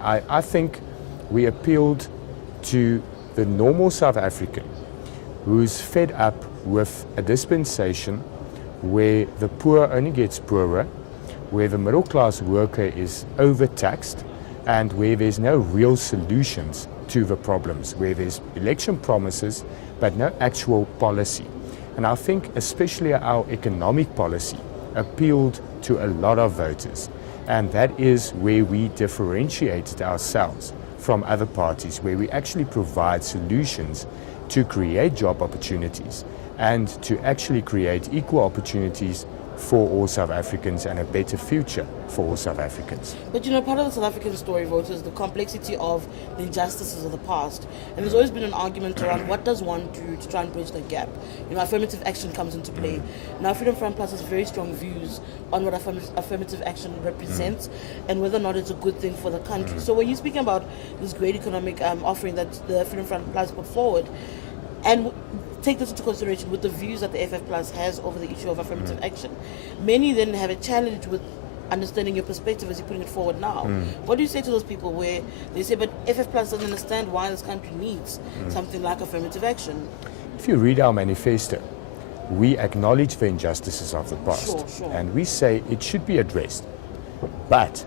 I think we appealed to the normal South African who's fed up with a dispensation where the poor only gets poorer, where the middle class worker is overtaxed, and where there's no real solutions to the problems, where there's election promises but no actual policy. And I think especially our economic policy appealed to a lot of voters, and that is where we differentiated ourselves from other parties, where we actually provide solutions to create job opportunities and to actually create equal opportunities for all South Africans and a better future for all South Africans. But you know, part of the South African story, voters, is the complexity of the injustices of the past. And there's always been an argument around what does one do to try and bridge the gap. You know, affirmative action comes into play. Now, Freedom Front Plus has very strong views on what affirmative action represents and whether or not it's a good thing for the country. So when you're speaking about this great economic offering that the Freedom Front Plus put forward, and take this into consideration with the views that the FF Plus has over the issue of affirmative action, many then have a challenge with understanding your perspective as you're putting it forward now. What do you say to those people where they say, but FF Plus doesn't understand why this country needs something like affirmative action? If you read our manifesto, we acknowledge the injustices of the past, Sure. and we say it should be addressed. But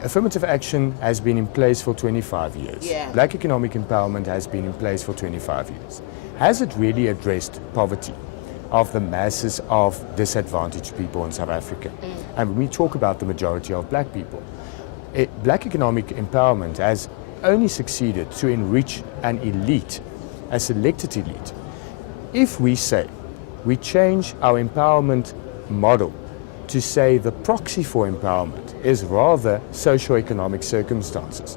affirmative action has been in place for 25 years. Yeah. Black economic empowerment has been in place for 25 years. Has it really addressed poverty of the masses of disadvantaged people in South Africa? And when we talk about the majority of black people, black economic empowerment has only succeeded to enrich an elite, a selected elite. If we say we change our empowerment model to say the proxy for empowerment is rather socio-economic circumstances,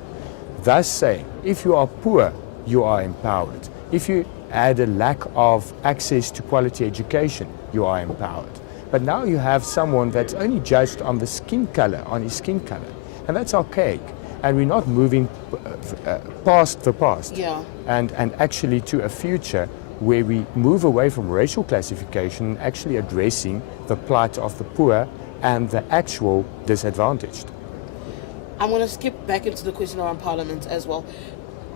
thus saying if you are poor, you are empowered. If you add a lack of access to quality education, you are empowered. But now you have someone that's only judged on the skin color, on his skin color, and that's archaic. And we're not moving past the past and actually to a future where we move away from racial classification, actually addressing the plight of the poor and the actual disadvantaged. I'm going to skip back into the question around Parliament as well.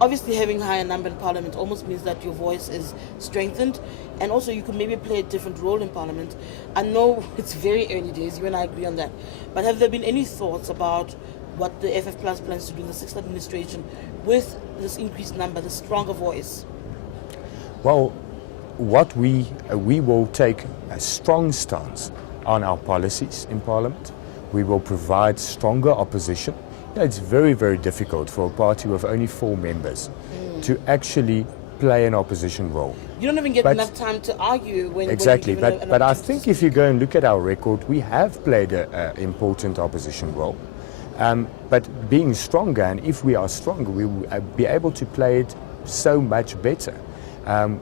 Obviously, having a higher number in Parliament almost means that your voice is strengthened, and also you could maybe play a different role in Parliament. I know it's very early days, you and I agree on that, but have there been any thoughts about what the FF Plus plans to do in the sixth administration with this increased number, the stronger voice? Well, what we will take a strong stance on our policies in Parliament. We will provide stronger opposition. You know, it's very, very difficult for a party with only 4 members to actually play an opposition role. You don't even get enough time to argue when exactly. When but I think if you go and look at our record, we have played an important opposition role. But being stronger, and if we are stronger, we will be able to play it so much better.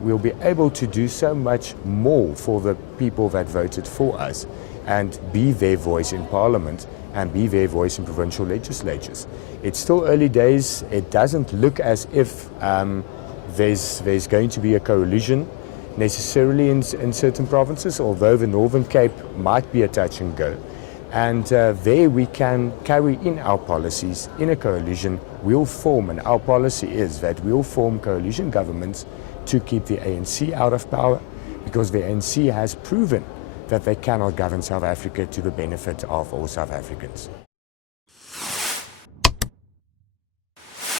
We'll be able to do so much more for the people that voted for us and be their voice in Parliament and be their voice in provincial legislatures. It's still early days. It doesn't look as if there's going to be a coalition necessarily in certain provinces, although the Northern Cape might be a touch and go. And there we can carry in our policies in a coalition. We'll form, and our policy is that we'll form coalition governments to keep the ANC out of power, because the ANC has proven that they cannot govern South Africa to the benefit of all South Africans.